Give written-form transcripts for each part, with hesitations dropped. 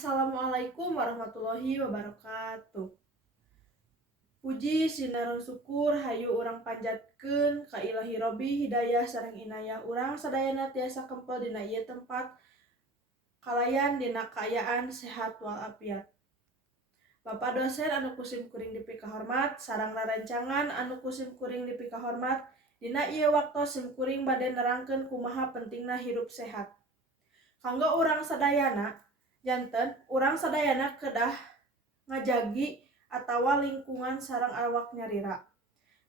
Assalamualaikum warahmatullahi wabarakatuh. Puji sinareng syukur hayu urang panjatkeun ka Ilahi Robbi hidayah sareng inayah urang sadayana tiasa kempel dina ieu tempat kalayan dina kaayaan sehat walafiat. Bapak dosen anu kusim kuring dipika hormat sareng rarancangan anu kusim kuring dipika hormat, dina ieu waktu sim kuring bade nerangkeun kumaha pentingna hirup sehat. Kanggo urang sadayana, janten urang sadayana kedah ngajagi atawa lingkungan sareng awak nyarira.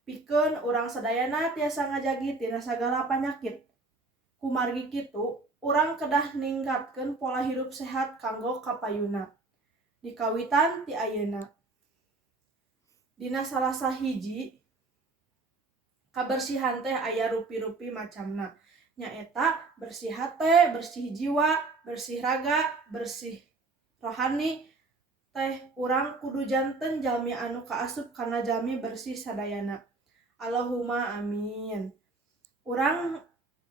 Pikeun urang sadayana tiasa ngajagi tina sagala panyakit. Kumargi kitu, urang kedah ningkatkeun pola hirup sehat kanggo kapayuna. Dikawitan ti ayeuna. Dina salah sahiji kabersihan teh aya rupi-rupi macamna. Nyaeta bersih hate, bersih jiwa, bersih raga, bersih rohani teh urang kudu janten jalmi anu kaasup kana jalmi bersih sadayana. Allahumma amin.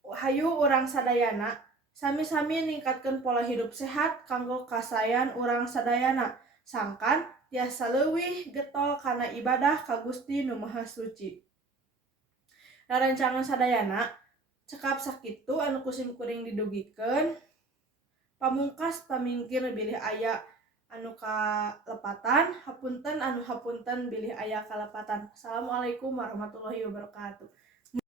Hayu urang sadayana sami-sami ningkatkeun pola hidup sehat kanggo kasayan urang sadayana sangkan tiasa leuwih getol kana ibadah ka Gusti Nu Maha Suci. Rarancangan sadayana cekap sakitu anu kusim kuring didugikeun. Pamungkas pamingkir bilih aya anu kalepatan, hapunten anu hapunten bilih aya kalepatan. Assalamualaikum warahmatullahi wabarakatuh.